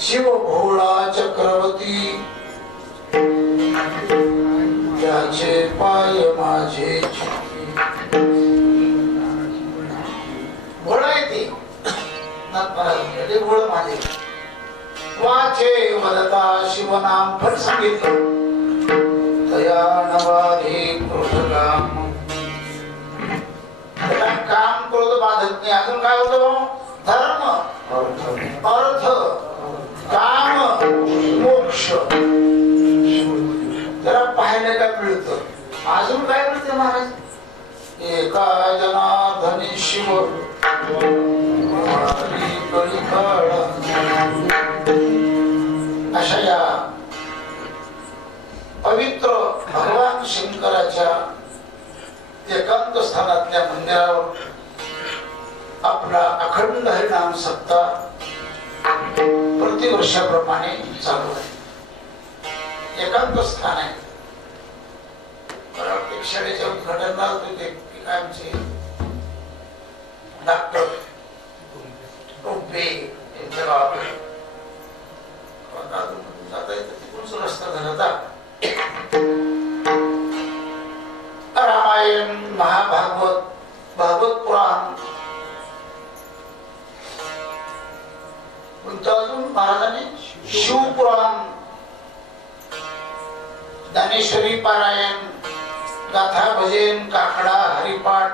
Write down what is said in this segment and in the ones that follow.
शिव भोळा चक्रवर्ती त्याचे पाय माझे भोळा येते भोळ माझे वाचे वदता शिवनाम फट सांगितलं तया नवाधे क्रोधकाम काम क्रोध बाधत नाही अजून काय होतं धर्म अर्थ काम मोक्ष जरा पाहायला काय मिळतं अजून काय मिळते महाराज एका जनार्दनी शिव अशा या पवित्र भगवान शंकराच्या एकांत स्थानातल्या मंदिरावर आपला अखंड हरिनाम सप्ताह प्रतिवर्षाप्रमाणे चालू आहे. एकांत स्थान आहे. शाळेच्या उद्घाटनाला होते आमचे डॉक्टर टोपे यांच्या गावाकडे जाता येतं तिकडून रस्ता झाला. रामायण महाभागवत भागवत पुराण अजून महाराजांनी शिवपुराण ज्ञानेश्वरी पारायण गाथा भजन काकडा हरिपाठ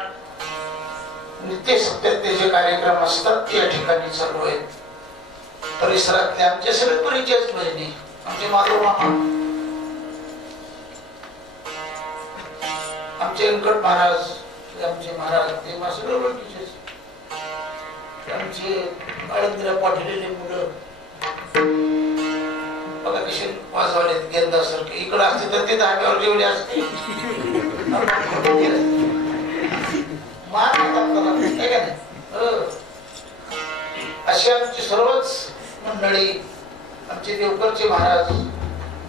नित्य सत्याचे कार्यक्रम असतात ते या ठिकाणी चालू आहेत. परिसरातले आमचे सगळे परिचयच भजनी आमचे माधव मामा आमचे व्यंकट महाराज आमचे महाराज ते सगळे ओळखीचे आमचे आळंदीला पाठवलेले मुलं बघा कशी वाजवाले गेंदासारखे इकडं असते तर ते धाब्यावर जेवढे असते अशी आमची सर्वच मंडळी आमचे देवकरचे महाराज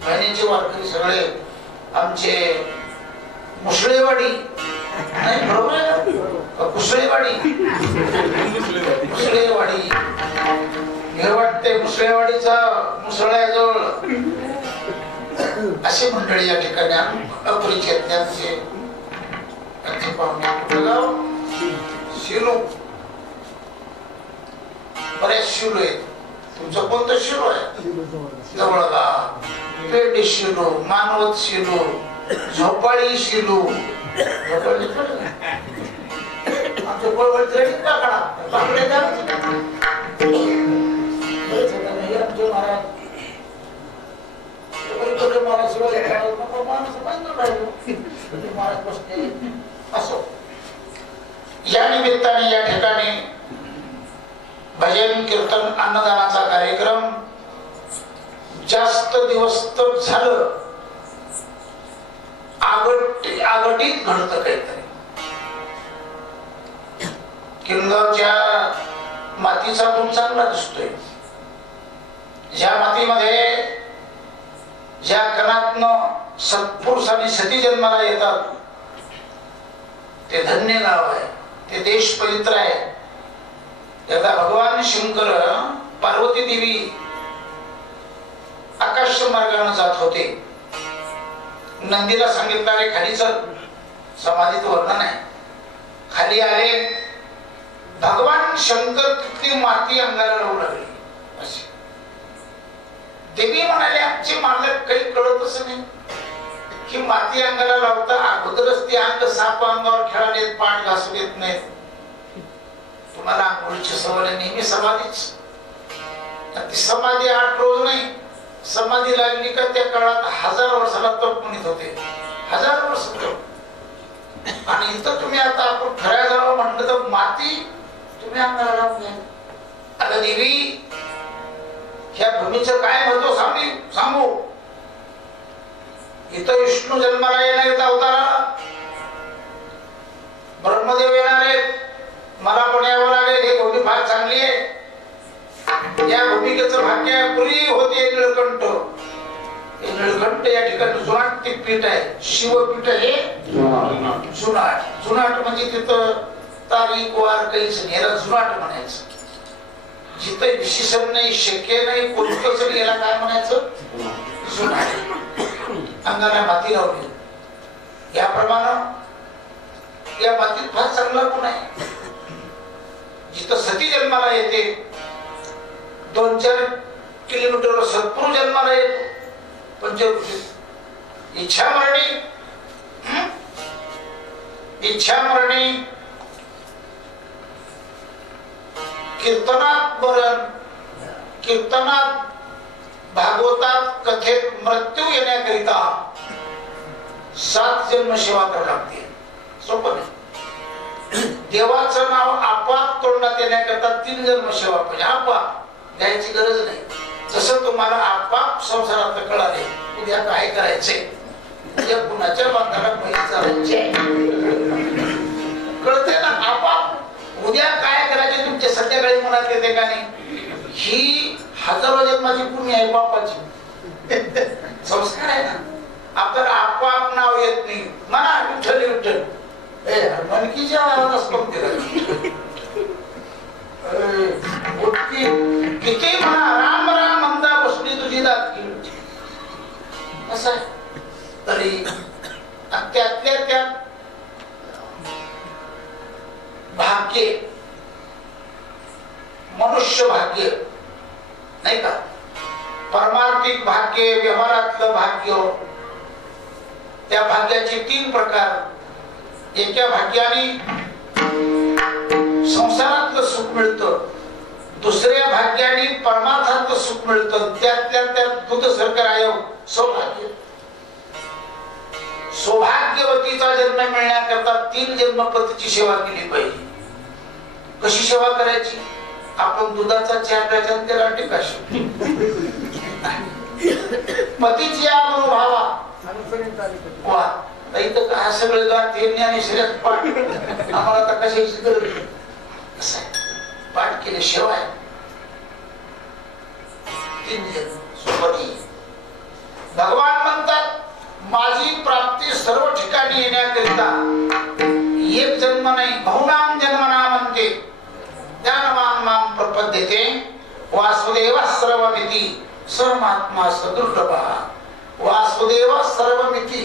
बहिणीचे वारकरी सगळे आमचे मुसळेवाडी नाही बरोबर आहे कुसळेवाडी मुसळेवाडी हे वाटते मुसळेवाडीचा मुसळ्याजवळ अशी मंडळी या ठिकाणी अपरिचित त्यांचे पाहुणे शिरो बऱ्याच शिरो आहेत. तुमचं कोणतं शिरो आहे जवळगाव पेड शिरो मानवत शिरो झोपाळी शिरो या निमित्ताने या ठिकाणी भजन कीर्तन अन्नदानाचा कार्यक्रम जास्त दिवस तर झालं आगटीत घडत काहीतरी. किनगावच्या मातीचा गुण चांगला दिसतोय. ज्या मातीमध्ये ज्या कणातनं सत्पुरुष आणि सती जन्माला येतात ते धन्य गाव आहे. ते देश पवित्र आहे. एकदा भगवान शंकर पार्वती देवी आकाश मार्गाने जात होते. नंदीला सांगितलं अरे खाली चल. समाधीत वर्णन आहे. खाली आले भगवान शंकर तिथली माती अंगाला लावू लागली. अशी देवी म्हणाले आमचे मालक काही कळतच नाही की माती अंगाला लावता अगोदरच ते अंग साप अंगावर खेळाले पाठ घासू देत नाहीत. तुम्हाला आंघोळीची सवय नेहमी समाधीच. ती समाधी 8 रोज नाही, समाधी लागली का त्या काळात 1000 वर्षाला तप म्हणत होते. 1000 वर्ष तप. आणि इथं तुम्ही आता आपण खऱ्या जावं म्हटलं तर माती तुम्ही अंगाला लावून घ्या. आता देवी ह्या भूमीचं काय महत्व सांगू. इथं विष्णू जन्माला येणार आहेत अवताराला, ब्रह्मदेव येणार आहेत, मला पण यावं लागेल. ही भूमी फार चांगली आहे. या भूमिकेचं भाग्य पुरी होते निळकंठ. हे निळकंठ या ठिकाणी जुनाट ते पीठ आहे, शिवपीठ आहे. जुनाट म्हणजे तिथं तारीख वार काहीच नाही, याला जुनाट म्हणायचं. जिथे विशेषण नाही, शक्य नाही, कोणतंच नाही, याला काय म्हणायचं? जुनाट. अंगाला माती लावली. याप्रमाणे या मातीत फार चांगला गुण आहे. जिथं सती जन्माला येते, 2-4 किलोमीटरवर सत्पुरुष जन्माला येतो. पंचवृत्तीत इच्छा मरणी, कीर्तनात मरण, कीर्तनात भागवतात कथेत मृत्यू येण्याकरिता 7 जन्म सेवा करावी लागते. सोपं नाही. देवाचं नाव आपाप तोंडात येण्याकरता 3 जन्म सेवा पाहिजे. आपाप द्यायची गरज नाही. जसं तुम्हाला आपाप संसारात कळाले उद्या काय करायचे, उद्या कुणाच्या बांधाला पैसे चालायचे कळते ना. आपाप उद्या काय करायचे तुमच्या संध्याकाळी मनात येते का नाही. ही हजारो जन्माची पुण्य आहे बापाची. संस्कार आहे ना. आपल्याला आपाप नाव येत नाही. म्हणा विठ्ठल विठ्ठल, मनकीच्या आवाजात पंक्ती किती म्हणा राम राम म्हणता बसली तुझी दात असं आहे. तरी त्यातल्या त्यात भाग्य, मनुष्य भाग्य नाही का, परमार्थिक भाग्य, व्यवहारातलं भाग्य. त्या भाग्याचे 3 प्रकार. एका भाग्याने संसारातलं सुख मिळतं, दुसऱ्या भाग्याने परमार्थातलं सुख मिळतं. त्यातल्या त्यात दूध सरकार आहे सौभाग्य. सौभाग्यवतीचा जन्म मिळण्याकरता 3 जन्म पतीची सेवा केली पाहिजे. कशी सेवा करायची? आपण दुधाचा 4 प्यायचा त्याला टिकाशी पतीची अनुभवा वा इथं काय सगळं गात आणि शरीरात पाठ. आम्हाला आता कशाची गरज पाठ केल्याशिवाय 3 जन्म सोबत. भगवान म्हणतात माझी प्राप्ती सर्व ठिकाणी येण्याकरिता 1 जन्म नाही, बहुनाम जन्मना म्हणते. ज्ञानवान माम प्रपद्यते वासुदेव सर्वमिति सर्वात्मा सदृढः. वासुदेव सर्वमिति,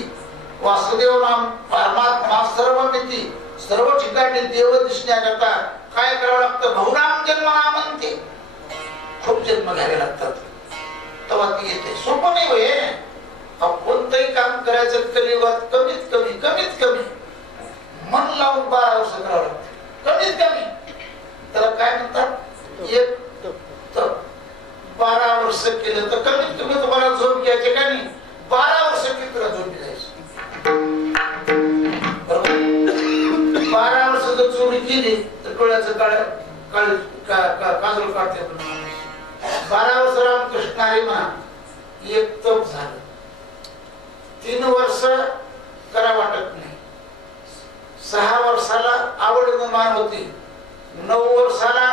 वासुदेव नाम परमात्मा सर्वमिति, सर्व ठिकाणी देव दिसण्याकरता काय करावं लागतं? बहुनाम जन्मना म्हणते. खूप जन्म घ्यावे लागतात तेव्हा ती येते. सोपं नाही होय. कोणतंही काम करायचं कलियुगात कमीत कमी मन लावून 12 वर्ष करावं लागतं. कमीत कमी त्याला काय म्हणतात? एक तप. 12 वर्ष केलं तर कमीत कमी तुम्हाला झोप घ्यायचे का नाही. 12 वर्ष केली तुला झोप घ्यायची. बरोबर. 12 वर्ष जर चोरी केली तर डोळ्याचं काजळ काढते. 12 वर्ष रामकृष्ण हरी म्हणा, एक तप झालं. 3 वर्ष करा वाटत नाही. 6 वर्षाला आवड निर्माण होती. 9 वर्षाला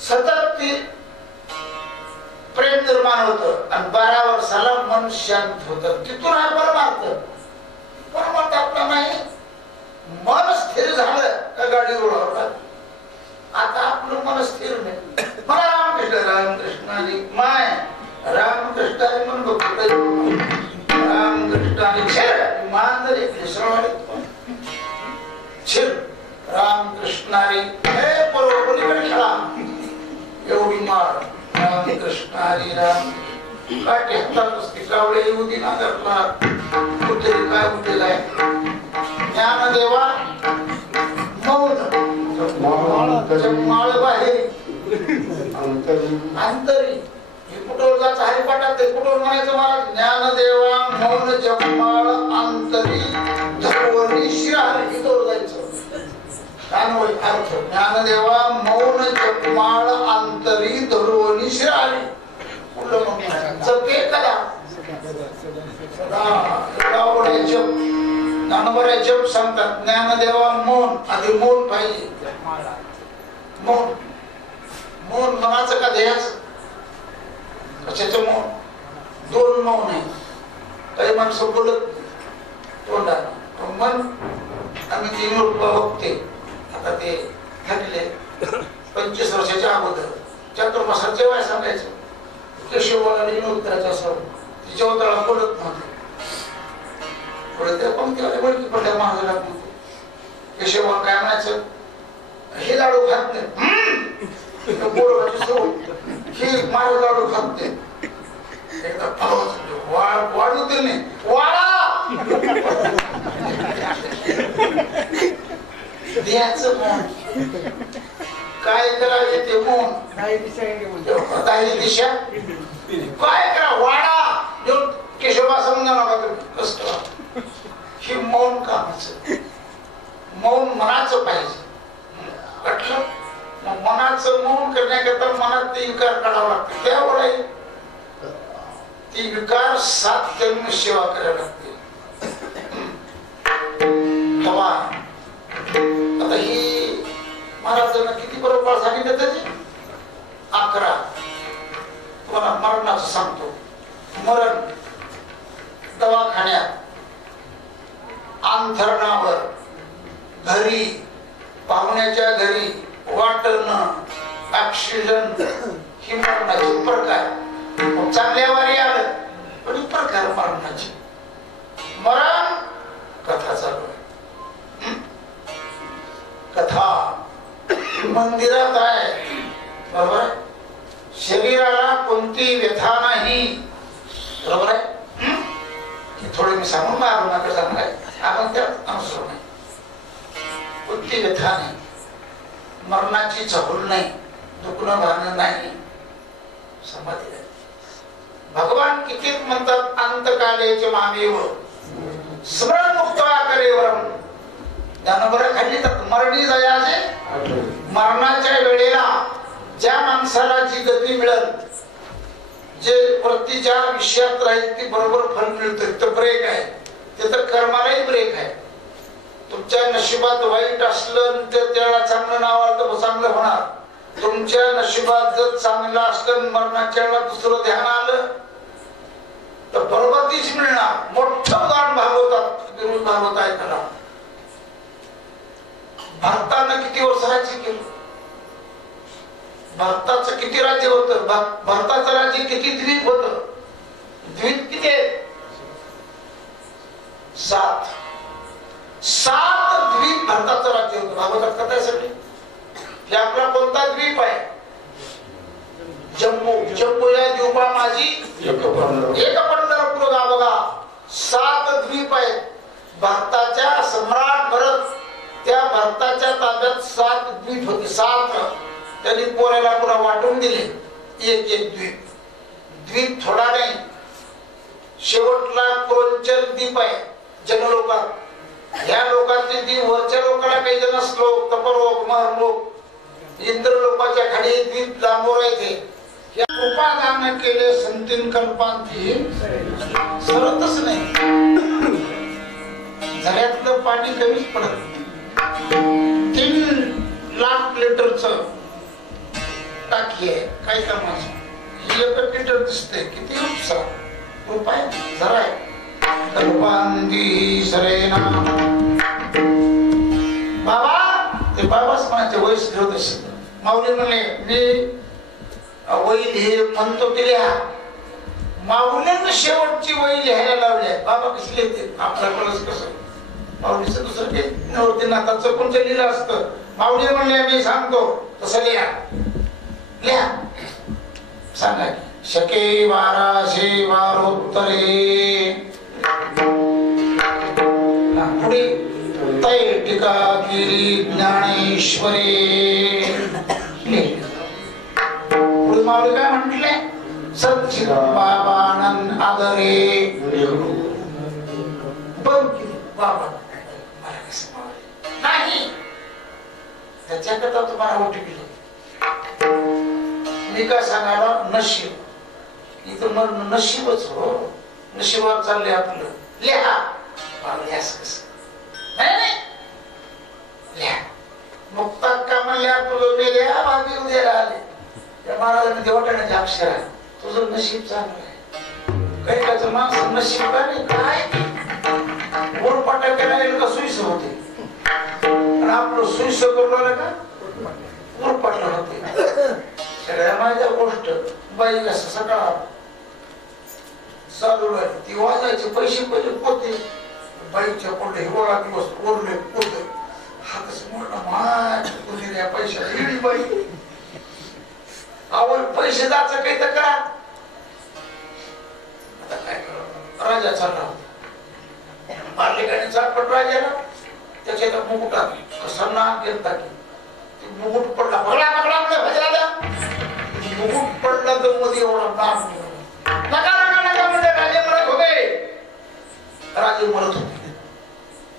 सतत ती प्रेम निर्माण होतं आणि 12 वर्षाला मन शांत होतं. तिथून हा परमार्थ. परमार्थ आपला नाही. मन स्थिर झालं का गाडी रोडावर. आता आपलं मन स्थिर नाही. मला रामकृष्ण आणि माय रामकृष्ण आणि मन बघतो रामकृष्ण आणि छेड मान जर एक राम कृष्णारी हे पलीकडे खेळा एवढी माळ राम कृष्णारी राम काटे हातात असते कावळे येऊदी ना आपला कुठे काय कुठे काय ज्ञानदेवा मौन माळ बाहेर अंतरी कुठं जायचं हरिपाठात कुठं म्हणायचं मला ज्ञानदेवा मौन जपमाळ अंतरी धरवणी शिरारी इथं जायचं काय होईल अर्थ ज्ञानदेवा मौन जपमाळ अंतरी धरवणी शिरारी कुठलं मग जपे कदा सदा जप ज्ञानोबा जप सांगतात ज्ञानदेवा मौन आधी मौन पाहिजे मौन मौन मनाचं का ध्येयाचं कशाचं मौन दोन मौन आहे काही माणसं बोलत तोंडानं मन आम्ही 3 लोक बघते आता ते थकले 25 वर्षाच्या अगोदर चातुर्मासाच्या वय सांगायचं केशवाला विनोद करायचा असं तिच्या तळा बोलत नव्हते पुढे त्या पंक्तीवाले ओळखी पडल्या महाराजाला केशवाला काय म्हणायचं हे लाडू खात नाही ही माझं लाडू खात नाही एकदा वाढू ते नाही वाडा द्यायचं मौन काय करायचे ते मौन काही दिशा काय करा वाडा केशवा समजा नका कस करा ही मौन कामाचं मौन मनाचं पाहिजे वाटलं मनाचं मौन करण्याकरता मनात ते विकार काढावं लागते त्यामुळे ती विकार 7 जन्म सेवा करावी लागते आता ही महाराजांना किती बरोबर सांगितलं त्याची 11 तुम्हाला मरणाचं सांगतो मरण दवाखान्यात अंथरणावर घरी पाहुण्याच्या घरी वाटणं ऑक्सिजन ही मरणाचे प्रकार चांगल्या वारी आलं पण प्रकार मरणाचे मरण कथा चालू आहे कथा मंदिरात आहे बरोबर आहे शरीराला कोणती व्यथा नाही बरोबर आहे थोडे मी सांगून मारून सांगणार आपण त्यात अनुसरून नाही कोणती व्यथा नाही मरणाची चहूल नाही दुखणं भान नाही समाधी नाही भगवान किती म्हणतात अंतकालेचे मामेव स्मरण मुक्त करेवरम ज्ञानोबा खाली तर मरणी जायचे मरणाच्या वेळेला ज्या माणसाला जी गती मिळेल जे प्रतिच्या विषयात राहील ती बरोबर फल मिळतं तर ब्रेक आहे ते तर कर्मालाही ब्रेक आहे तुमच्या नशिबात वाईट असलं तर त्याला चांगलं नाव आलं तर चांगलं होणार तुमच्या नशिबात जर चांगलं असलं मरणाच्या वेळेला दुसरं ध्यान आलं तर बरोबर तीच मिळणार मोठं उदाहरण भागवतात विरोध भागवत आहे त्याला भारतानं किती वर्ष राज्य केलं भारताचं किती राज्य होतं भारताचं राज्य किती द्वीप होतं द्वीप किती आहेत 7 द्वीप भारताचं राज्य होतं भागवतात कथासाठी हे आपला कोणता द्वीप आहे जम्मू जम्मू या द्वीपा माझी एक पंढरपूर गाव बघा 7 द्वीप आहेत भारताच्या सम्राट भरत त्या भारताच्या ताब्यात 7 द्वीप होते 7 त्यांनी पोराला पुन्हा वाटून दिले एक द्वीप थोडा नाही शेवटला कोरंचल द्वीप आहे जनलोकात ह्या लोकांचे द्वीप वरच्या लोकांना काही जण श्लोक तपलोक महलोक इंद्र लोकांच्या खाली द्वीप लांबवर येते या कृपादान केले संतीन कल्पांती सरतच नाही झऱ्यातलं पाणी कमीच पडत 3 लाख लिटरचं टाकी आहे काय कामाचं 1 लिटर दिसते किती उपसा रुपये जरा आहे कल्पांती सरेना बाबा ते बाबाच म्हणायचे वयस घेत असत माऊली म्हणले मी वही हे म्हणतो की लिहा माऊलीनं शेवटची वही लिहायला लावली आहे बाबा कशी लिहिते आपल्याकडे कसं माऊलीचं दुसरं काही निवृत्तीनाथाचं कोणतं लिहिलं असतं. माऊली म्हणले मी सांगतो तसं लिहा. लिहा सांगा की शके 1200 वारोत्तरे पुढे तै टीका केली ज्ञानेश्वरे. पुढे माऊली काय म्हटले सच्चिद बाबानंद आदरे बाबा नाही त्याच्याकरता तुम्हाला ओटी दिली. मी काय सांगायला नशीब इथं नशीबच हो. नशिबावर चालले आपलं. लिहा नाही लिहा मुक्ता का म्हणल्या तुझं लिहा भागी उद्याला आले त्या महाराजांनी देवटाण्याचे अक्षर आहे. तुझं नशीब चांगलं आहे. काही त्याचं माणसं नशीब का नाही काय ओरपाटा केला येईल का सुईस होते आणि आपलं सुईस करून आलं का ओरपाटा होते. सगळ्या माझ्या गोष्ट बाई कसं सकाळ चालू राहिली ती वाजायचे पैसे पहिले पोते बाईच्या पोटे हिवाळा दिवस ओरले पोते हातच मोठा माच कुणी पैशाला येडी बाई आवड पैसे जायचं काही तर करा. आता काय करा राजा चालला होता मारलेकाने चापट राजाला त्याच्या मुकुटा कसा नाक गेलता की मुकुट पडला पकडा पकडा भजराला मुकुट पडला तर मध्ये एवढा नाक नका नका नका म्हणजे राजे मरत होते. राजे मरत होते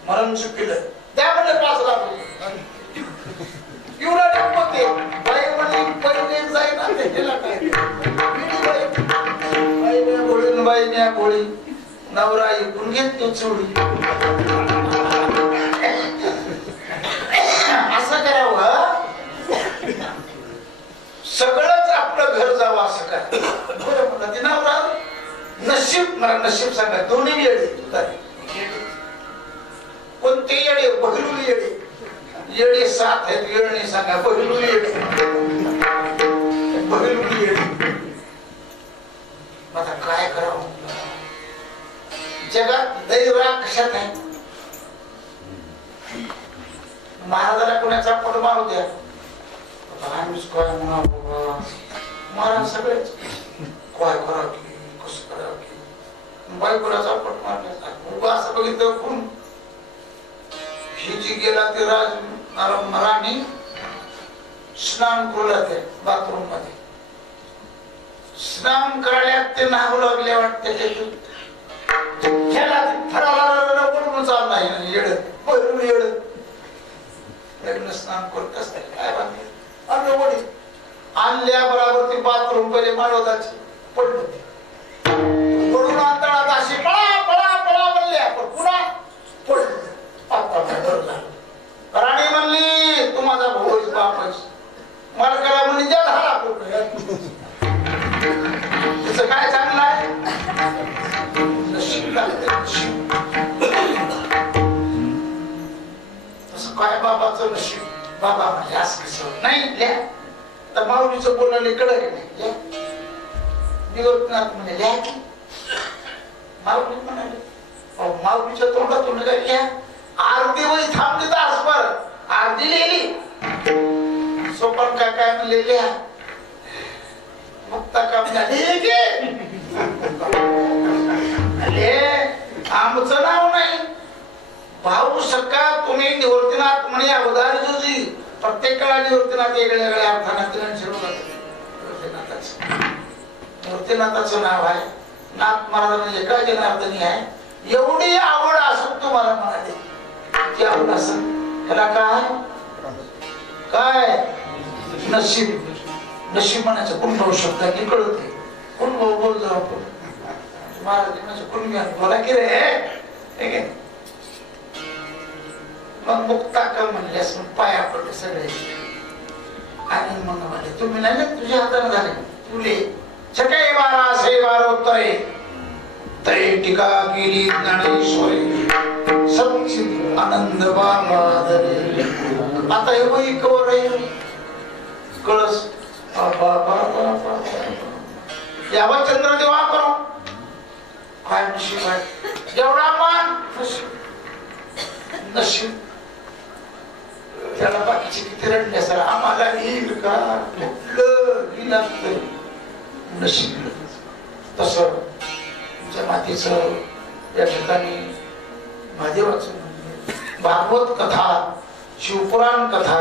मरण चुकलं त्या म्हणजे 5 लाख एवढा होते. बाई म्हणजे पहिले जाईन आणि त्याला काय बाई म्या गोळी बाई म्या गोळी नवरा ऐकून घेत तो चोडी. असं करावं सगळंच आपलं घर जावं असं करा. बरं म्हणलं ते नवरा नशीब मला नशीब सांगा दोन्ही येडे कोणते येडे बहिरुल येडे येडे 7 आहेत. येडे सांगा बहिरुल येडे बहिरुल येडे. आता काय करावं जगात दैराग कशात आहे. महाराजाला कोणाचा पट मारू द्या आम्हीच काय म्हणा महाराज सगळेच काय करावं की कसं करावं की बायकोलाचा पट मारण्याचा उभा असं बघितलं कोण ही जी गेला ते राणी स्नान करू लागते बाथरूम मध्ये स्नान करायला ते नाहू लागले वाटते चाल नाही येड येड लग्न स्नान करत असते काय बांधले वडी आणल्या बरोबर ती बाथरूम पहिले माळवदाची पडली पडून अंतरात अशी पळा पळा पळा म्हणल्या पण पुन्हा पडली. राणी म्हणली तू माझा भाऊच बापच मला करा म्हणजे ज्या झाला तिचं काय चांगलं आहे तसं काय बाबाचं नशीब. बाबा म्हणजे असं कसं नाही लिहा तर माऊलीचं बोलणं कडक नाही निवृत्तीनाथ म्हणे लिहा की माऊली म्हणाले माऊलीच्या तोंडातून काय लिहा अर्धी वय थांबली तासभर अर्धी लिहिली. सोपन का काय म्हणले लिहा मुक्ता का म्हणाले आमचं नाव नाही भाऊ सका तुम्ही निवृत्तीनाथ म्हणे अवधारी जोजी प्रत्येकाला निवृत्तीनाथ वेगळ्या वेगळ्या अर्थाने निवृत्तीनाथाचं नाव आहे. नाथ महाराजांना एका जनार्दनी आहे एवढी आवड असं तुम्हाला म्हणाले ती आवड असं त्याला काय नशीब नशीब म्हणायचं कोण भाऊ शकता की कळते कोण भाऊ बोल जाऊ आपण महाराज कोण घ्या बोला की रे मग मुक्ता का म्हणल्यास मग पाया पडले सगळे आणि मग म्हणले तुम्ही नाही तुझ्या हाताने झाले तुले छके 1200 वारोत्तरे तै टीका केली ज्ञानेश्वरी सच्चिद आनंद बाबादरे. आता हे वही कवर आहे कळस यावर चंद्रदेवा करो काय नशीब आहे एवढा मान नशीब त्याला बाकीचे किती रडले सर आम्हाला येईल का कुठलं लागतं नशीब तस तुमच्या मातीचं या ठिकाणी महादेवाचं भागवत कथा शिवपुराण कथा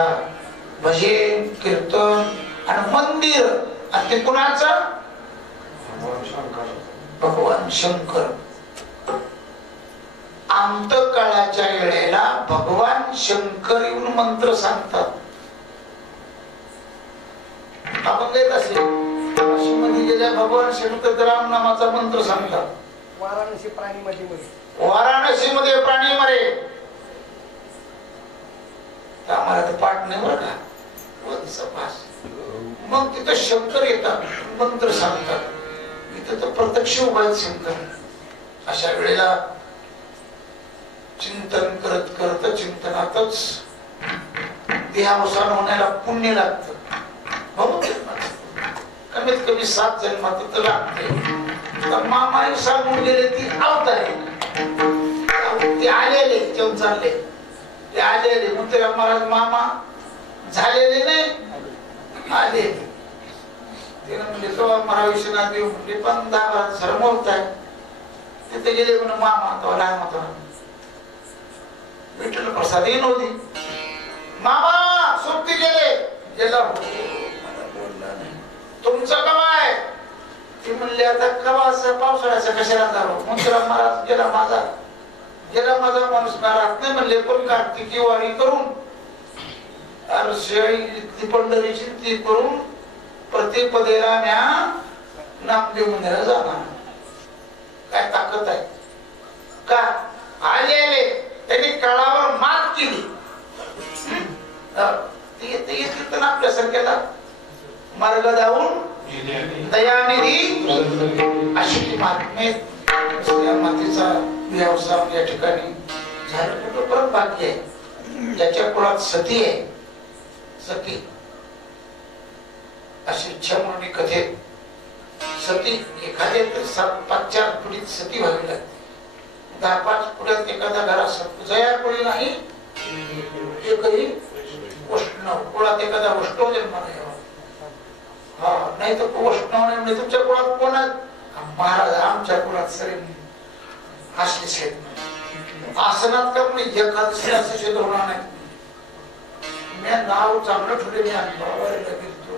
भजन कीर्तन आणि मंदिर आणि ते कुणाचं भगवान शंकर अंतकाळाच्या वेळेला भगवान शंकर येऊन मंत्र सांगतात आपण देत असेल काशीमध्ये गेल्या भगवान शंकर राम नामाचा मंत्र सांगतात वाराणसी प्राणीमध्ये वाराणसीमध्ये प्राणी मरे आम्हाला तर पाठ नाही बरं का मग तिथं शंकर येतात मंत्र सांगतात इथं तर प्रत्यक्ष उभा शंकर अशा वेळेला चिंतन करत करत चिंतनातच देहावसान होण्याला पुण्य लागतं कमीत कमी 7 जन्मात तर लागते मामा सांगून गेले ती अवतार ते आलेले जेवण चालले ते आलेले मग ते महाराज मामा झालेले नाही आलेले ते म्हणजे तो महाविश्वनाथ देव म्हणजे 15 सरमोलत आहे तिथे गेले म्हणून मामा तो लहान होता विठ्ठल प्रसाद येईन होती मामा सोबती गेले गेला तुमचं कवा आहे ती म्हणले आता कवा पावसाळ्याचा कशाला झालो मंत्र महाराज गेला माझा माणूस नाराज नाही म्हणले पण कार्तिकी वारी करून इथली पंढरीची ती करून प्रतिपदेला नामदेव मंदिराला जाणार काय ताकद आहे का आले त्यांनी काळावर मात केली आपल्यासारख्याला मार्ग दावून दयानिधी अशी मातीचा व्यवसाय या ठिकाणी झालं परत भाग्य आहे ज्याच्या कुळात सती आहे सती अशी इच्छा म्हणून कथेत सती एखाद्या 7-5 पिढीत सती व्हावी लागते 10-5 पुढ्यात एखाद्या घरात जया कोणी नाही एकही वैष्णव कुळात एखादा वैष्णव जन्माला यावा नाही तर वैष्णव नाही तुमच्या कुळात कोण महाराज आमच्या कुळात सरी असलेच आहेत आसनात का पण एखादशी असं क्षेत्र होणार नाही मी नाव चांगलं ठेवले मी अनुभवायला गेलो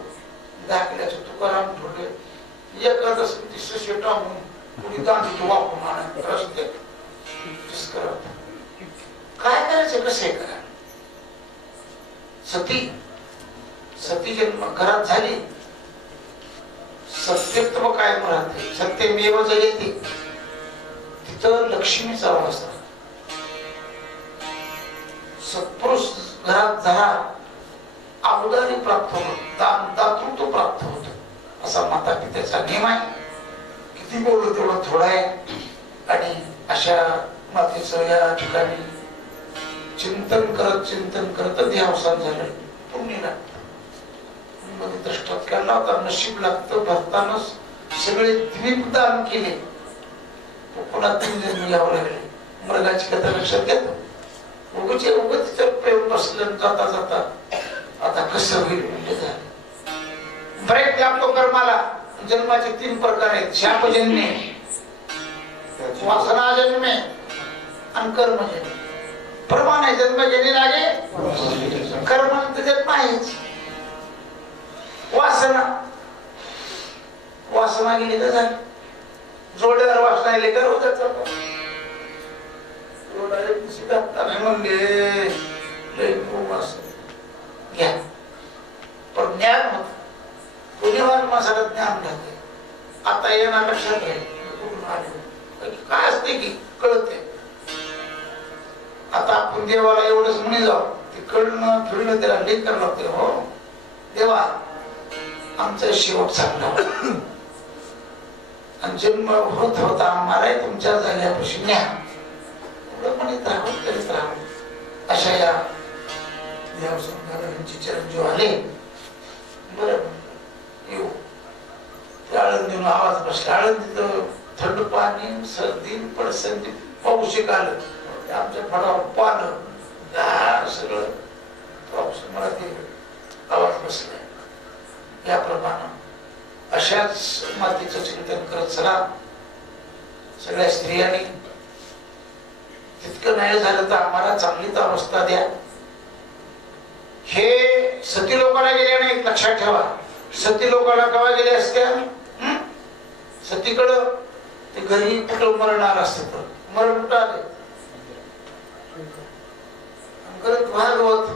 दाखल्याचं तुकाराम ठेवले एखादं तिसरं शेटा म्हणून कुणी दांडी तो वापरून आणा रस्ते काय करायचं कसं करा सती जन्म घरात झाली सत्यत्व काय राहते सत्यमेव जयते तिथं लक्ष्मीचा वास सत्पुरुष घरात झाला अवदारी प्राप्त होत दातृत्व प्राप्त होत असा माता पित्याचा नियम आहे किती बोललो तेवढं थोडं आहे आणि अशा मातेचं या ठिकाणी चिंतन करत देहावसान झालं पुण्य लागतं मध्ये दृष्टात केला होता नशीब लागतं भरताना सगळे द्वीप दान केले पुन्हा 3 जन्म यावं लागले मृगाची कथा लक्षात घेतो उगच प्रेम बसलं जाता जाता आता कसं होईल म्हणजे झालं ब्रेक लागतो कर्माला जन्माचे 3 प्रकार आहेत शापजन्मे वासनाजन्मे आणि कर्मजन्मे प्रमाणे जन्म घेणे लागे कर्म त्याच्यात नाहीच वासना गेली तर झाली जोड्यावर वासना आली तर होत घ्या पण ज्ञान होत पुण्यवान माणसाला ज्ञान घालते आता येणार लक्षात राहील काय असते की कळते आता आपण देवाला एवढंच म्हणे जाऊ ते कळणं फिरणं त्याला लेख करावं लागते हो देवा आमचा शेवट चांगला आणि जन्म होत होता आम्हाला तुमच्या जाग्यापाशी न्या एवढं म्हणत राहून करीत राहून अशा या देवसंघाची चिरंजीव आले बरोबर येऊ त्या आळंदीनं आवाज बसला आळंदीत थंड पाणी सर्दी पडसंदी पाऊस आलं आमच्या फळावर पानं सगळं पाऊस मला ते आवाज बसलाय. याप्रमाणे अशाच मातीचं चिंतन करत चला. सगळ्या स्त्रियांनी तितकं नाही झालं तर आम्हाला चांगलीच अवस्था द्या. हे सती लोकांना गेल्या नाही, लक्षात ठेवा. सती लोकांना केव्हा गेल्या असत्या? सतीकडं ते घरी कुठं मरणार असत तर मरण कुठं आले. भागवत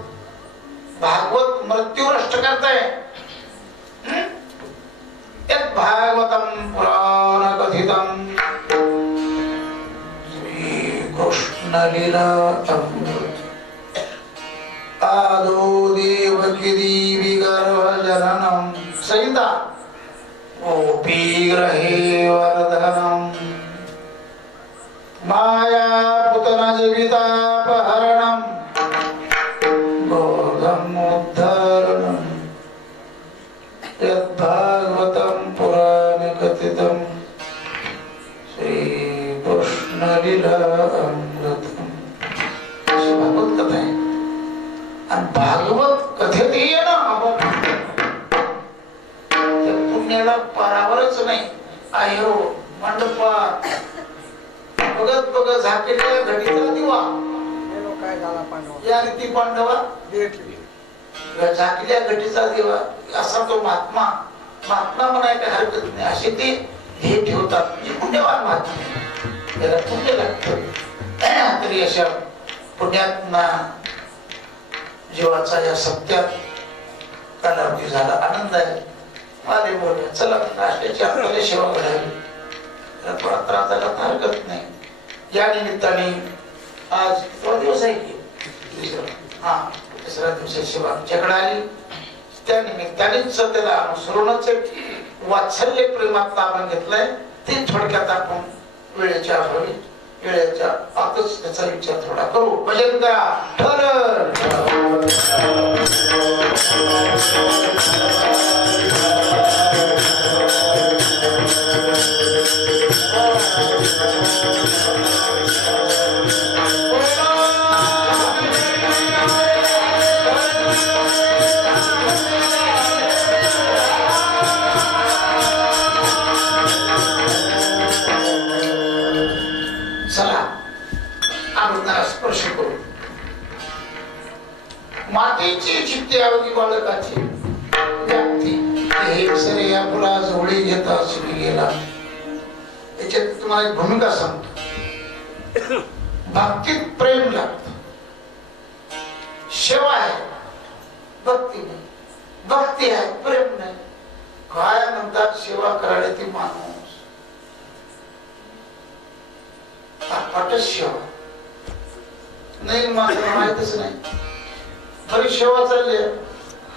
भागवत मृत्यू नष्ट करताय. त्यात भागवतम पुराण कथितम श्री कृष्ण लीला अमृत आदो देवकी देवी गर्भ जननम संहिता गोपी ग्रहे वर्धनम माया पुतना जीवितापहरणम गोधमुद्धरणम यद्भागवतं पुराण कथितं श्री कृष्ण लीला अमृतम. अशी भागवत कथा आहे. आणि भागवत कथेत ये ना त्या पुण्याला पारावरच नाही. आयो मंडपात बघत बघत झाकेल्या घडीचा दिवा काय झाला पांडवा या रीती पांडवा झाकल्या घटीचा दिवा असा तो महात्मा म्हणाय काय हरकत नाही. असे ते हे ठेवतात. म्हणजे पुण्यवान महात्मा त्याला पुण्य लागतं. तरी अशा पुण्यातना जीवाचा या सत्यात कालावधी झाला. आनंद आहे. माझे बोल चला नाश्त्याची आपल्याला सेवा घडावी. थोडा त्रास झाला तर हरकत नाही. या निमित्ताने आज तो दिवस आहे की तिसऱ्या दिवशी सेवा आमच्याकडे आली. त्या निमित्तानेच त्याला अनुसरूनच वात्सल्य प्रेमात आपण घेतलंय. ते थोडक्यात आपण वेळेच्या अभावी वेळेच्या आतच त्याचा विचार थोडा करू. भजन करा ठर स्पर्श करू. मातेची चित्ते अवघी बालकाची व्याप्ती हे सरे या फुला जोडी घेता सुनी गेला. याच्यात तुम्हाला एक भूमिका सांगतो. भक्तीत प्रेम लागत. सेवा आहे भक्ती नाही. भक्ती आहे प्रेम नाही. काय म्हणतात सेवा करायला ती माणूस पाठच सेवा नाही. मात्र माहितच नाही. बरी सेवा चालली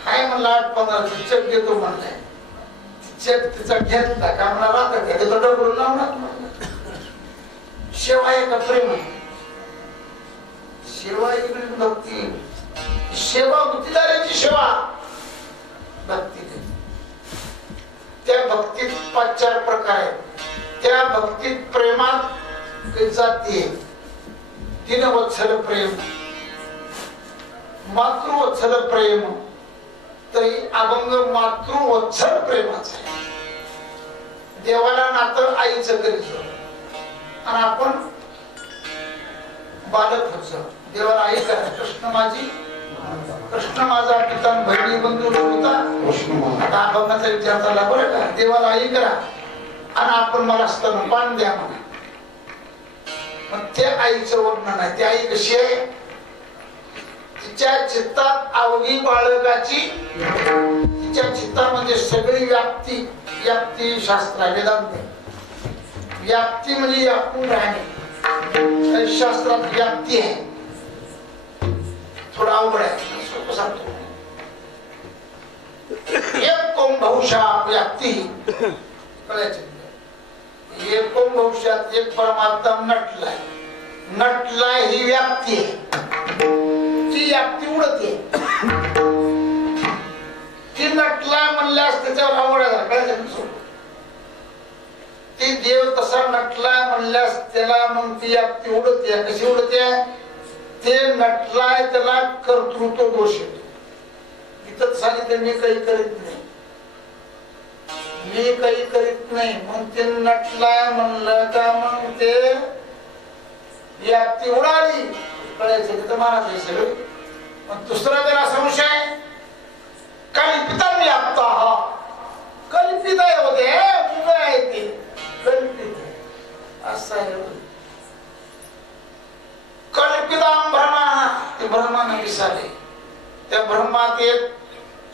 हाय म्हणला 8-15 चेक देतो म्हणलाय. चेक तिचा घेतला का म्हणा राहतात का तो डबडून लावणार. सेवा आहे का प्रेम आहे? सेवा एक भक्ती. सेवा गुतीदाराची सेवा भक्ती. त्या भक्तीत 5-4 प्रकार आहेत. त्या भक्तीत प्रेमात जाती आहे. दिनवत्सल प्रेम, मातृवत्सल प्रेम, तरी अभंग मातृवत्सल प्रेमाचं आहे. देवाला नातं आईचं करीत आणि आपण बालक होत. देवाला आई करा. कृष्ण माझा पिता बहिणी बंधू होता. आता अभंगाचा विचार झाला बरं का. देवाला आई करा आणि आपण मला स्तन पान द्या म्हणा. मग त्या आईचं वर्णन आहे. ती आई कशी आहे? तिच्या चित्तात अवघी बाळकाची, तिच्या चित्तामध्ये सगळी व्याप्ती शास्त्र आहे. वेदांत व्याप्ती म्हणजे व्यापून राहणे. शास्त्रात व्याप्ती आहे. थोडा अवघड आहे. सोपं सांगतो. एक कोम बहुशा व्याप्ती कळायची. एक कोम बहुशात एक परमात्मा नटलाय ही व्याप्ती आहे. ती व्याप्ती उडते. ती नटलाय म्हणल्यास त्याच्यावर आवड आहे. ती देव तसा नटलाय म्हणल्यास त्याला मग ती व्याप्ती उडते. कशी उडते? ते नटलाय त्याला कर्तृत्व दोष येतो. इथं सांगितलं मी काही करीत नाही, मी काही करीत नाही, मग ते नटलाय म्हणलं का मग ते व्याप्ती उडाली कळायचं की तर महाराज सगळं. मग दुसरा त्याला संशय कल्पितम व्याप्त हा कल्पित आहे होते उभे आहे ते कल्पित असं आहे. कल्पिताम भ्रमा ते ब्रह्माने विसाले. त्या ब्रह्मात एक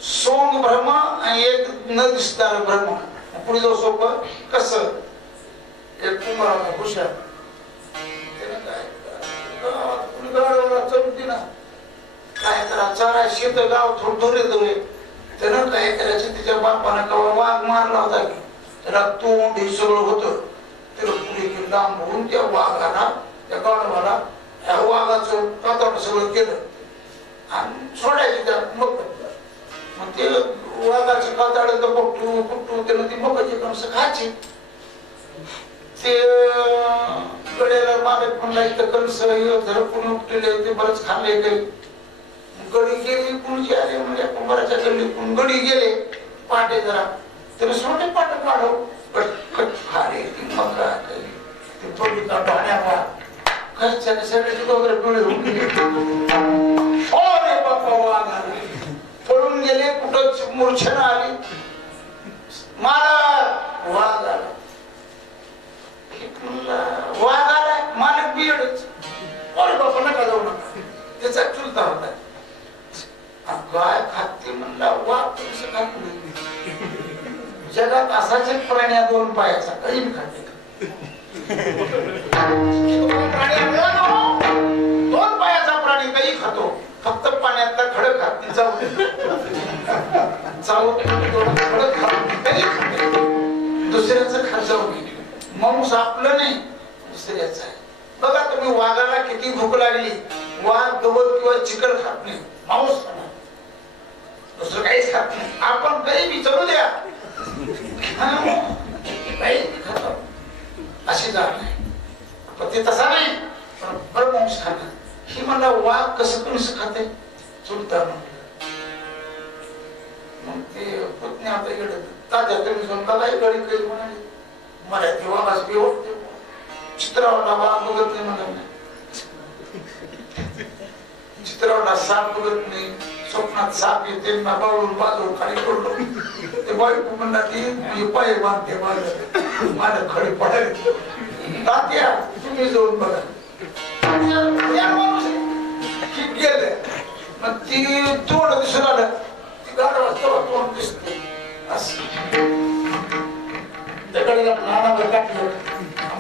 सोंग भ्रम आणि एक न दिसणार भ्रम. पुढे जाऊ सोपं कसं एक कुंभार होता हुशार, त्याने काय चलती ना काय करा चारा शेत गाव थोडं धोरे धोरे त्यानं काय करायचं. तिच्या बापानं कवा वाघ मारला होता की त्याला तोंड हे सगळं होतं. त्याला पुढे गेलं लांबून त्या वाघाला त्या गाढवाला त्या वाघाचं कातड सगळं केलं आणि सोडायचे त्या मग ते वाघाचं कातड पट्टू पट्टू त्यानं ती मकाची कणसं खायची. ते गड्याला मालक म्हणला इथं कणस धडकून उपटले ते बरंच खाल्ले काही. गडी गेली पुढची आले म्हणजे कुंभाराच्या गल्ली गडी गेले पाटे जरा त्याला सोडे पाट काढव कटकट खाले ती मका काही ते पडीचा पाण्याला कशाने सगळ्याचे वगैरे डोळे होऊन गेले. अरे बापा वाघ आले पळून गेले कुठं मूर्छना आली मला वाघ आला वाघ आला मालक बियडच. अरे बापा नका जाऊ नका त्याचा चुलता होता. गाय खाते म्हणला वाघ कसं खाते. जगात असाच एक प्राणी दोन पायाचा काही खाते दोन पायाचा प्राणी काही खातो फक्त पाण्यातला खडक खाते चावत खडक खाते काही खाते. दुसऱ्याचं खाजावं गेली मांस आपलं नाही दुसऱ्याचं आहे. बघा तुम्ही वाघाला किती भूक लागली वाघ गवत किंवा चिकन खात नाही मांस खाणार दुसरं काहीच खात नाही. आपण काही विचारू द्या अशी जात नाही पण ते तसा नाही पण बरं मांस खाणार. ही म्हणला वाघ कसं कसं खाते चुलता म्हणलं. मग ते पत्नी आता गेलं ताज्या तुम्ही स्वतःलाही गडी काही म्हणाले मला ते वाघाच बेवडते चित्रावरला वाघ बघत नाही मला चित्रावरला साप बघत नाही. स्वप्नात साप येते बाळून बाजून खाली पडलो ते बायको म्हणला ती पाय बांधते माझं खडे पडायला तात्या तुम्ही जाऊन बघा गेले. मग ती तोंड दिसून आलं ती गाड वाजता तोंड दिसते असं त्याकडे नानावर टाकलं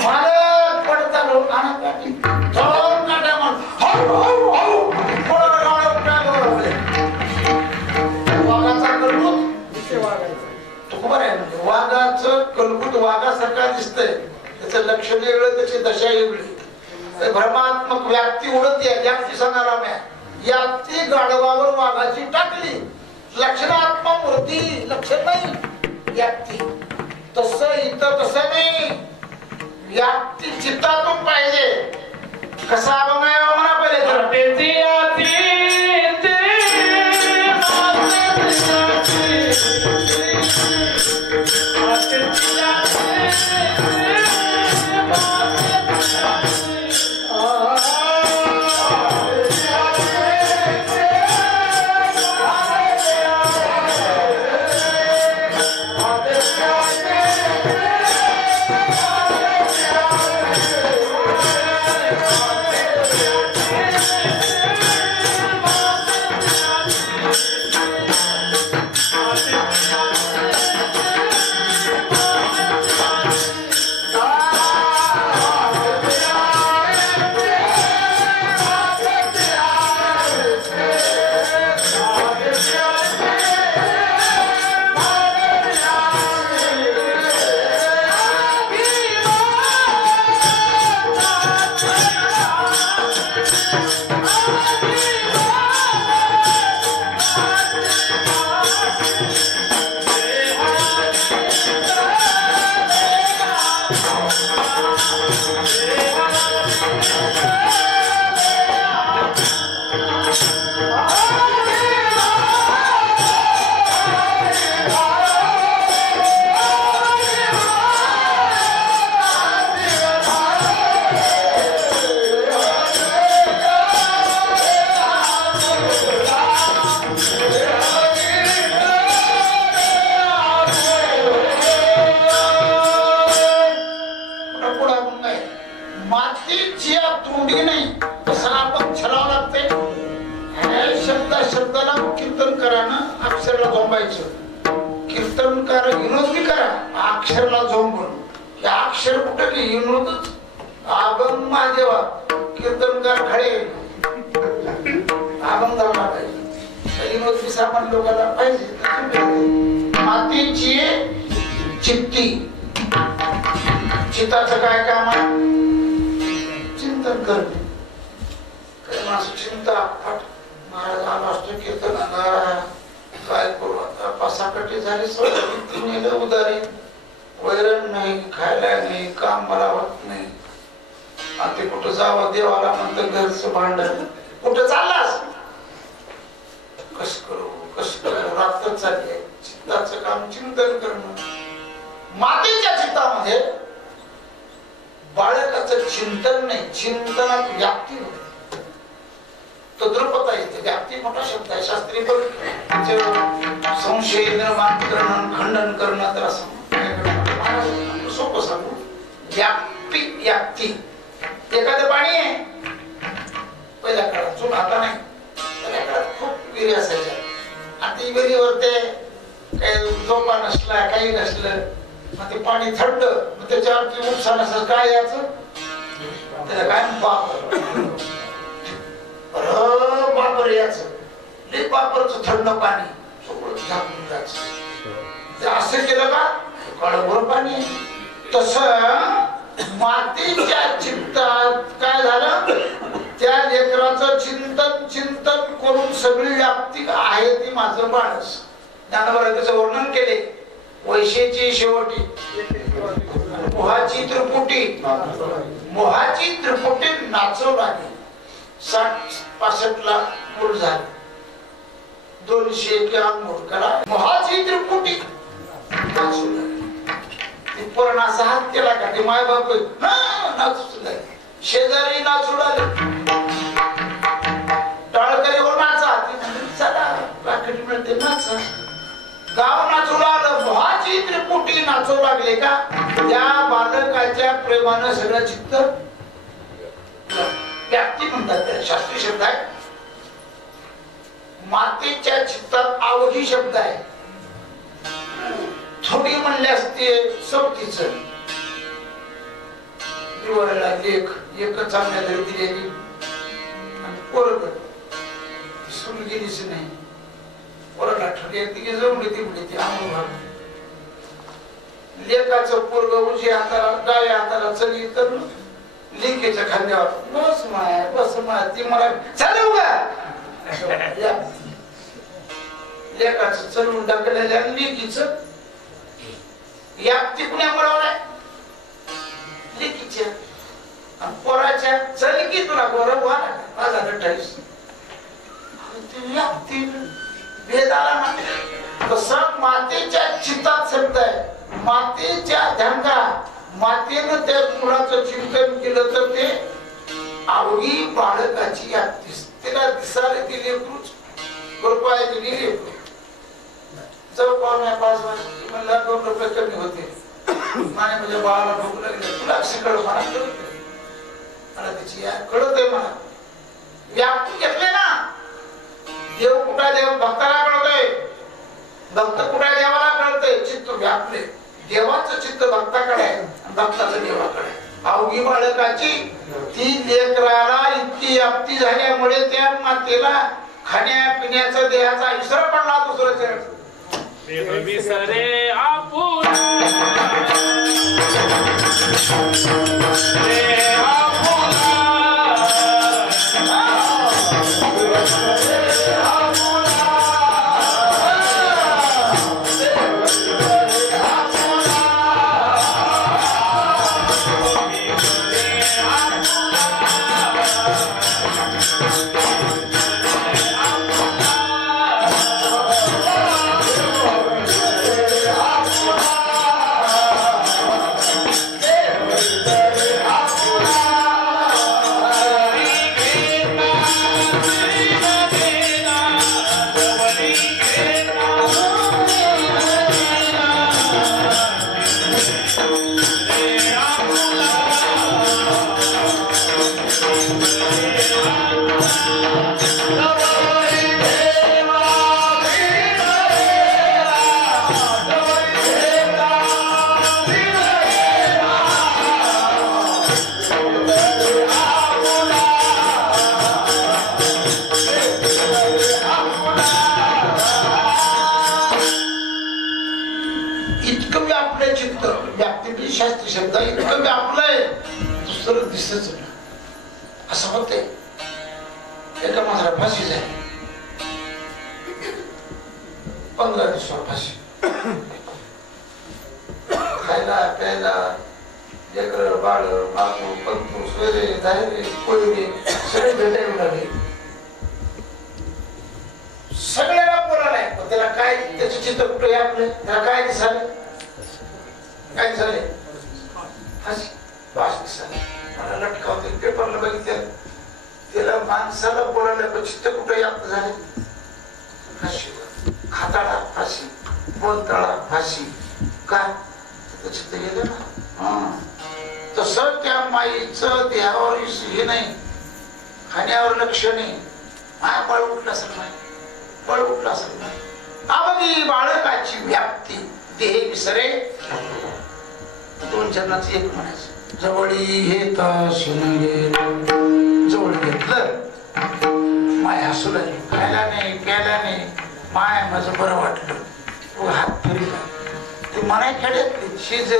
मला पडता लोक नाना काठी जाऊन काट्या म्हण हळू हळू वाघाचा कलबूत तुकुमार आहे म्हणजे वाघाचं कलबूत वाघासारखा दिसतंय त्याचं लक्ष वेगळं त्याची दशा वेगळी. भ्रमात्मक व्याप्ती उडते व्याप्ती सांगायला मी व्याप्ती गाढवावर वाघाची टाकली लक्षणात्मक मूर्ती लक्षण नाही व्याप्ती. तसं इथं तसं नाही व्याप्ती चित्तातून पाहिजे. कसा अभंग आहे म्हणा पहिले या तोंडी नाही तसं आपण छलावं लागते. शब्दाला कीर्तन करा ना, अक्षराला झोंबायचं. कीर्तनकार विनोद बी करा, अक्षराला झोंबून. या अक्षर कुठे विनोदच. अभंग महादेवा कीर्तनकार खडे अभंग धावला पाहिजे. विनोद बी सामान्य लोकांना पाहिजे. मातीची चित्ती, चिताचं काय काम आहे? चिंतन करणे. काही माणसं चिंता महाराज आला असतो कीर्तनाला, काय करू आता, पासाकटी झाली सगळं उदारी, वैरण नाही, खायला नाही, काम मला होत नाही. आता कुठं जावं देवाला म्हणतं घरचं भांडण. कुठं चाललास? कस करू रात्र चालली आहे. चित्ताचं काम चिंतन करणं. मातीच्या चित्तामध्ये बाळकाचं चिंतन नाही, चिंतनात व्याप्ती होते. तद्रुपता येते. व्याप्ती मोठा शब्द आहे. शास्त्री पण संशय निर्माण करणं, खंडन करणं, तर असं सोपं सांगू. व्याप्ती. एखादं पाणी आहे पहिल्या काळात, चूक आता नाही, पहिल्या काळात खूप विहिरी असायच्या. आता ती विहिरीवर ते काही झोपा नसला, काही नसलं, मग ते पाणी थंड, मग त्याच्यावरती उपसा नसलं, काय याचं त्याला काय बापर याचं बापरचं थंड पाणी सगळं झाकून जायचं. असं केलं का काळभोर पाणी. तसं मातीच्या चित्तात काय झालं, त्या लेकराचं चिंतन करून सगळी व्याप्ती आहे ती माझं बाळच. ज्ञानोबाने त्याचं वर्णन केले. वैशेची शेवटी मोहाची त्रिपुटी नाचू लागली. 60-65 ला मूल झाले. 200 किंवा मूल करा. मोहाची त्रिपुटी नाचू लागली. पूर्ण असा हात केला का ते माय बाप नाचू लागले. शेजारी नाचू लागले. टाळकरी हो नाचा. चला राखडी मिळते नाचा. गाव नाचू लागलं. मोहाची त्रिपुटी नाचू लागले का त्या बालकाच्या प्रेमानं सगळं चित्त व्याप्ती म्हणतात. त्या शास्त्रीय शब्द आहे. मातेच्या चित्तात आवडी शब्द आहे. थोडी म्हणल्यास ते सवतीच दिवाळीला लेख एकच चांगल्या घरी दिलेली आणि पोरग सुरू गेलीच नाही. पोराला ठरली ती जमली ती आम्हाला लेखाचं पोरग उजव्या हाताला डाव्या हाताला चली तर लिंकेच्या खांद्यावर बस माय ती मला चालू का लेखाचं चलून टाकलेल्या लिंकीचं व्याप्ती कुण्या मिळवलाय लेकीच्या पोराच्या चल की तुला पोरं व्हा माझा 28 व्याप्ती भेद आला ना. तसं मातेच्या चित्तात शब्द आहे. मातेच्या ध्यानात मातेनं त्या मुलाचं चिंतन केलं तर ते आवडी बाळकाची व्याप्ती. तिला दिसायला ती लेकरूच कृपया दिली लेकरू. चव पाहुण्या 5 वाजता म्हणला 2 रुपये कमी होते. माने म्हणजे बाळाला भूक लागली. तुला शिकड मला त्याची कळत आहे मला. व्याप्ती घेतले ना. देव कुठे देव भक्ताला कळतोय. भक्त कुठे देवाला कळतोय. चित्त व्यापले. देवाचं चित्त भक्ताकडे आहे, भक्ताचं देवाकडे. अवघी बाळकाची ती लेकराला इतकी व्याप्ती झाल्यामुळे त्या मातेला खाण्यापिण्याचा देहाचा विसर पडला. दुसरं विसरे आपुन व्यापलंय चित्त, व्याप्ती शास्त्री शब्द इतकं व्यापलंय दुसरं दिसतच नाही असं होतंय. एका मात्र फाशी झाली, 15 दिवसावर फाशी. खायला प्यायला लेकर बाळ बापू पंतू सोयरे धायरे कोयरे सगळे भेटायला लागले. सगळ्याला बोलायला पण त्याला काय त्याचे चित्र कुठे आपले त्याला काय दिसाले काय झाले फाशी दिसाले. मला लटकावते पेपरला बघितलं त्याला माणसाला बोलायला पण चित्र कुठे आपलं झाले. फाशी खाताळा फाशी बोलताळा फाशी काय चित्त गेलं ना. तसं त्या माईचं देहावर हे नाही, खाण्यावर लक्ष नाही. माया बळ उठला असेल नाही, बळ उठला असेल नाही. अवघी बाळकाची व्याप्ती देह विसरे. 2 चरणाचं एक म्हणायचं. जवळी घेत जवळ घेतलं माय हसू लागली. खायला नाही प्यायला नाही. माय माझं बरं वाटलं. हात फिरला ती मनाई खेड्यातली शेज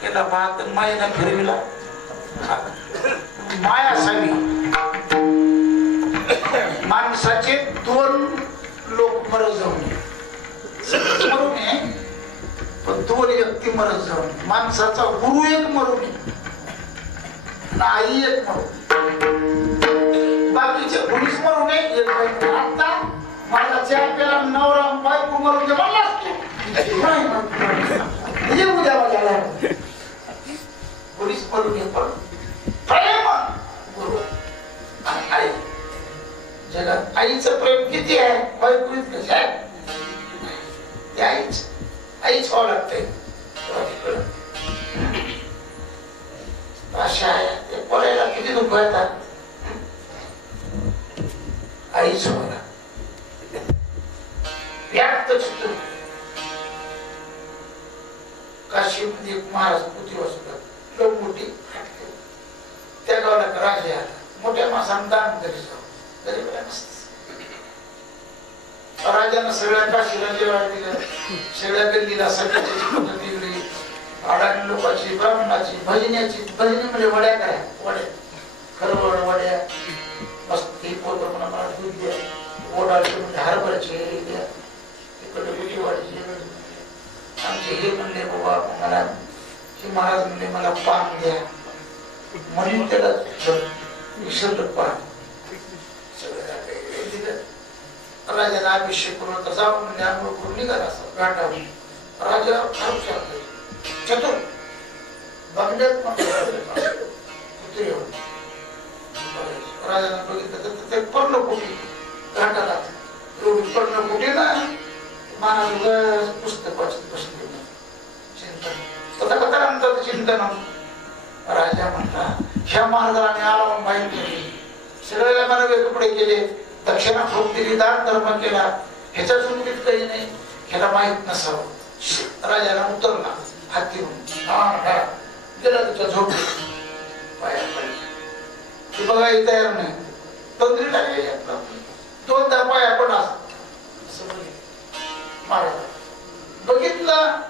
केला भात माईला फिरविला. माय असावी. माणसाचे 2 लोक मरत जाऊ नये, मरू नये पण 2 व्यक्ती मरत जाऊ नये. माणसाचा गुरु एक मरू नये, आई एक मरू, बाकीचे कोणीच मरू नये. एक बाई आता माझा 4 पेला नवरा बायको मरून दे म्हणला उद्या माझ्याला पोलीस मरू नये पण प्रेम गुरु आई. जगात आईचं प्रेम किती आहे बायको इतकंच आहे. आईच व्हावं लागतंय. अशा आहे ते बोलायला किती दुःख येतात. आईच व्हावं व्याप्त चित्त. काशीमध्ये महाराज पुती वाचतात लोक मोठी त्या गावाला राजा आला. मोठ्या माणसानं दान तरी जाऊ गरीब राजानं सगळ्या काशीला जेवायला दिलं. सगळ्या गल्लीला सगळ्याची पद्धत दिली. अडाणी लोकांची ब्राह्मणाची भजन्याची. भजनी म्हणजे वड्या काय वड्या खरवड वड्या मस्ती पोत मला दूध द्या. ओढाचे म्हणजे हरभऱ्याचे द्या. इकडे बुटी वाढीची. आमचे हे म्हणले बाबा मला हे महाराज म्हणले मला पान द्या म्हणून त्याला विसरलं पान. राजाला अभिषेक करून आता जाऊन म्हणजे आंघोळ करून निघाला असं घाटावर. राजा फार चतुर बंगल्यात राजाने बघितलं तर ते पर्णकुटी घाटाला एवढी पर्णकुटी ना महाराज पुस्तक वाचत बसले. चिंतन चिंतन. राजा म्हणला ह्या महाराजाने आला माहीत केली. सगळ्याला मला कपडे केले, दक्षिणा खूप दिली, दान धर्म केला. ह्याच्या चुकीत काही नाही. ह्याला माहित नसावं. राजाला उतरला हाती गेला त्याच्या झोपडी पाया पडली. ती बघायला तयार नाही. तंद्री लागली 2दा पाया पण असं महाराज बघितलं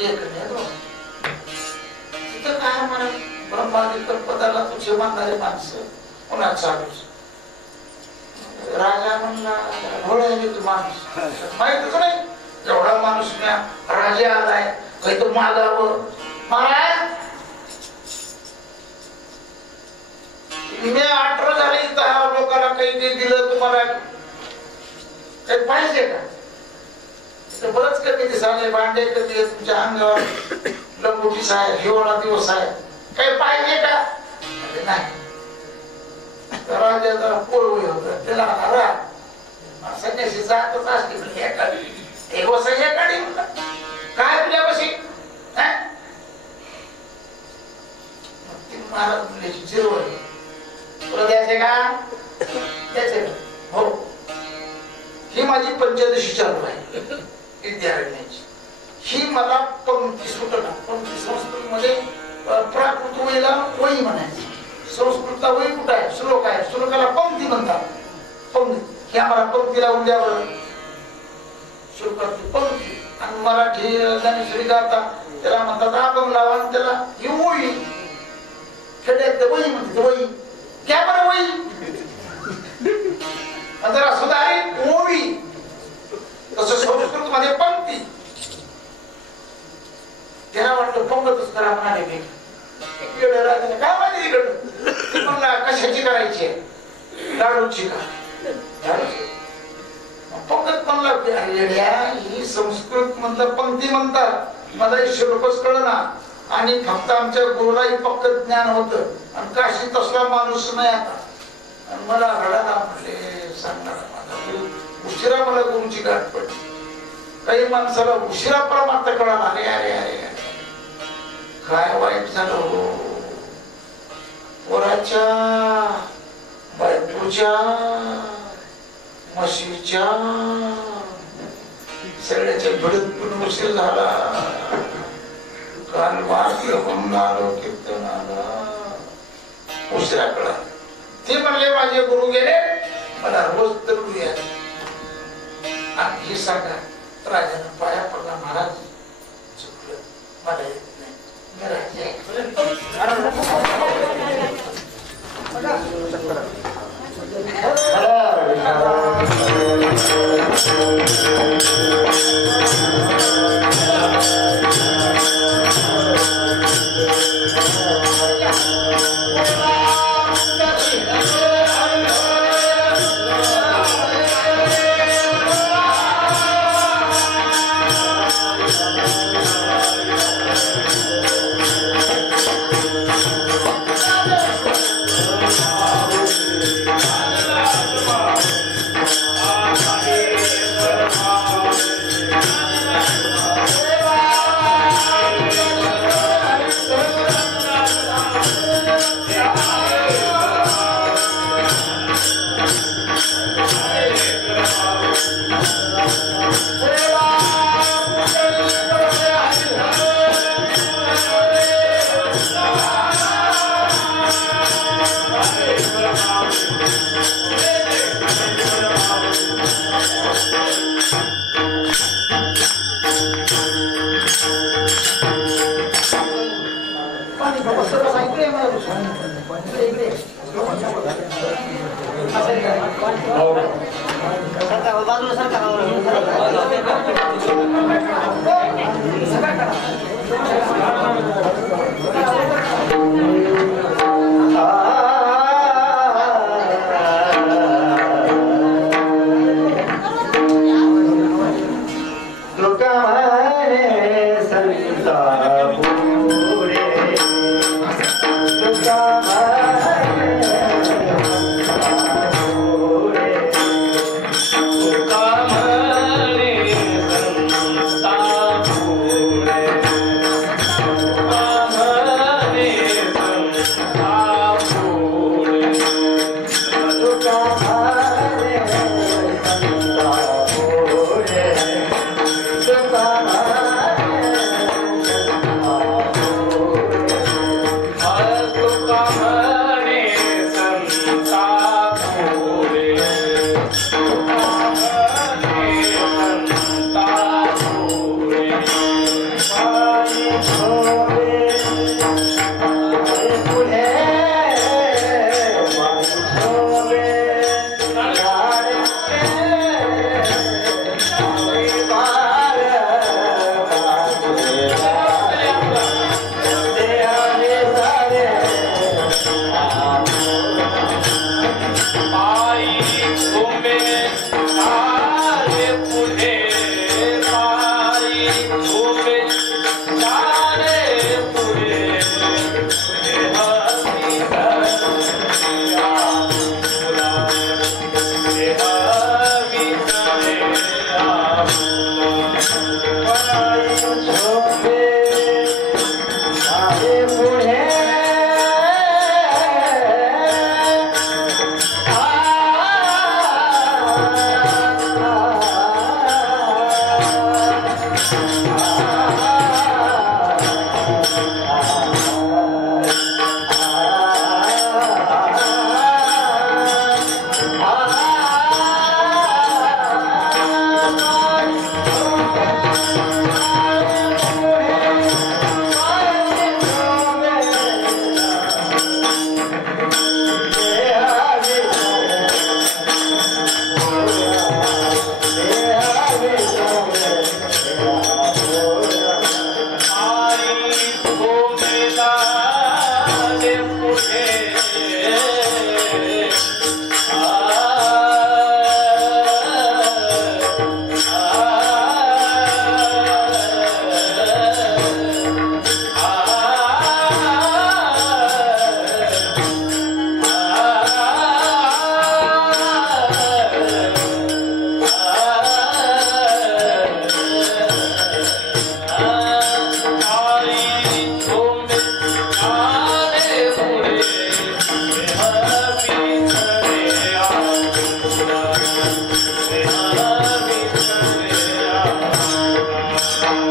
एक नाही. तिथं काय म्हणा ब्रह्मांड पदाला तुझे मानणारे माणसं पुन्हा चालूच. राजा म्हणला भोळ्याने तू माणूस माहितच नाही. एवढा माणूस म्या राजा आलाय काही तो मागावं. महाराज मी 18 झाले इथं लोकांना काही काही दिलं तुम्हाला काही पाहिजे का. बरंच कमी दिसाले भांडे कमी तुमच्या अंगावर लंगोटीच आहे. हिवाळा दिवस आहे काही पाहिजे का नाही. राजा पोळवळी होत त्याला संन्यासी जातच असते एक वर्ष हे काढी काय तुझ्या बशी महाराज म्हणल्याची जिरवळ तुला द्यायचे का द्यायचे हो. ही माझी पंचदशी चालू आहे विद्यारण्याची. ही मला पंक्ती सुटना. पंक्ती संस्कृत मध्ये प्राकृत वळीला वळी म्हणायची. संस्कृतला वळी कुठं आहे श्लोक आहे. श्लोकाला पंक्ती म्हणतात. पंक्ती ही आम्हाला पंक्ती लावून द्यावं. श्लोकातली पंक्ती आणि मराठी ज्ञानेश्वरी गाता त्याला म्हणतात अभंग लावा आणि त्याला ही ओळी खेड्यात वही म्हणते वही क्या बरं वही जरा सुधारित ओवी तसं संस्कृत मध्ये पंक्ती त्याला वाटलं पंगतच करा म्हणाले काय माहिती इकडं ती म्हणला कशाची करायची आहे लाडूची का पंगत म्हणला ही संस्कृत मधलं पंक्ती म्हणतात मला श्लोकच कळना आणि फक्त आमच्या गुरुलाही पक्क ज्ञान होतं आणि काशी तसला माणूस नाही आता आणि मला रडायला म्हणले सांगणार माझा उशिरा मला गुरुची गाठ पडली काही माणसाला उशिरा परमार्थ कळाला अरे अरे अरे काय वाईट झालं हो पोराच्या बायकोच्या म्हशीच्या सगळ्याच्या भिडत पण उशीर झाला काल वाचलं म्हणून आलो कीर्तनाला उशिरा कळा ते म्हणले माझे गुरु गेले मला रोज तरुण या आणि हे सांगा राजानं पाया पडला महाराज चुकलं मला येत नाही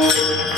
Thank you.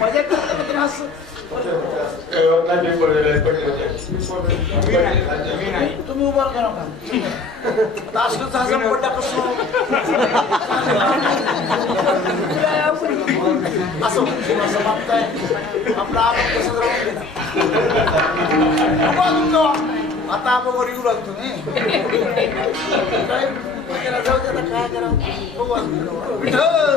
मजा करता त्रास तुम्ही उभा करा का पडला कसं असं असं मागताय आपला आपण कसं राहून गेला आता आपण वर येऊ लागतो नाही जाऊ दे काय करा विठ्ठल